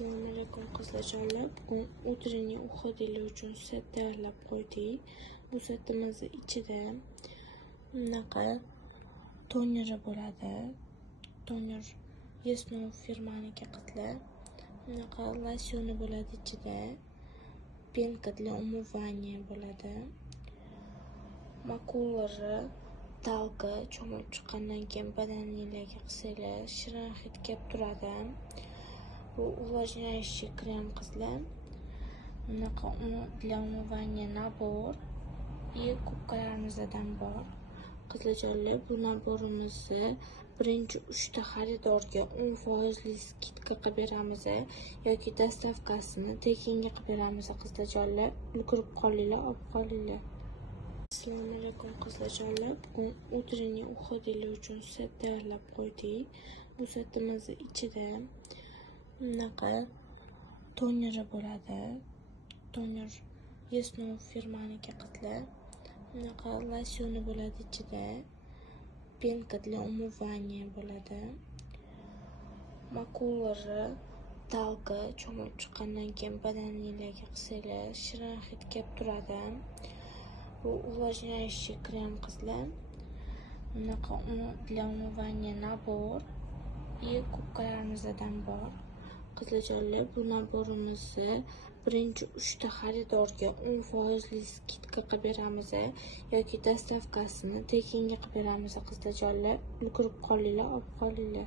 Assalomu alaykum qizlarjonlar. Bugun utrенний uходили uchun set tayyorlab qo'ydik. Bu setimizni ichida bunaqa toneri bo'ladi. Toner Yesno firmaniki qizlar. Bunaqa losyoni bo'ladi ichida. Penka для умывания bo'ladi. Makulari talka cho'mib chiqqandan keyin badaningizga qilsanglar shirin hid kelib turadi. Bu увлажняющий krem qizlar. Bunaqa для умывания nabor и kubkalarimizdan bor. Qizlarjonlar, bu naborimizni birinchi 3 ta xaridorga 10% skidka qilib beramiz yoki dostavkasini tekinga qilib beramiz qizlarjonlar. Ulgurib qolinglar, olib qolinglar. Assalomu alaykum qizlarjonlar. Bugun utrенний uходили uchun set tayyorlab qo'ydik. Bu setimizni ichida bunaqa toneri bo'ladi. Toner Yesno firmaniki qizlar. Bunaqa losyoni bo'ladi ichida. Penka для умывания bo'ladi. Makulari talka cho'mib chiqqandan keyin badaningizga qilsanglar shirin hid kelib turadi. Bu увлажняющий krem qizlar. Bunaqa для умывания nabor и kubkalarimizdan bor. Qizlarjonlar, bu naborimizni birinchi 3 ta xaridorga 10% skidka qilib beramiz yoki dostavkasini tekinga qilib beramiz qizlarjonlar. Ulgurib qolinglar, olib qolinglar.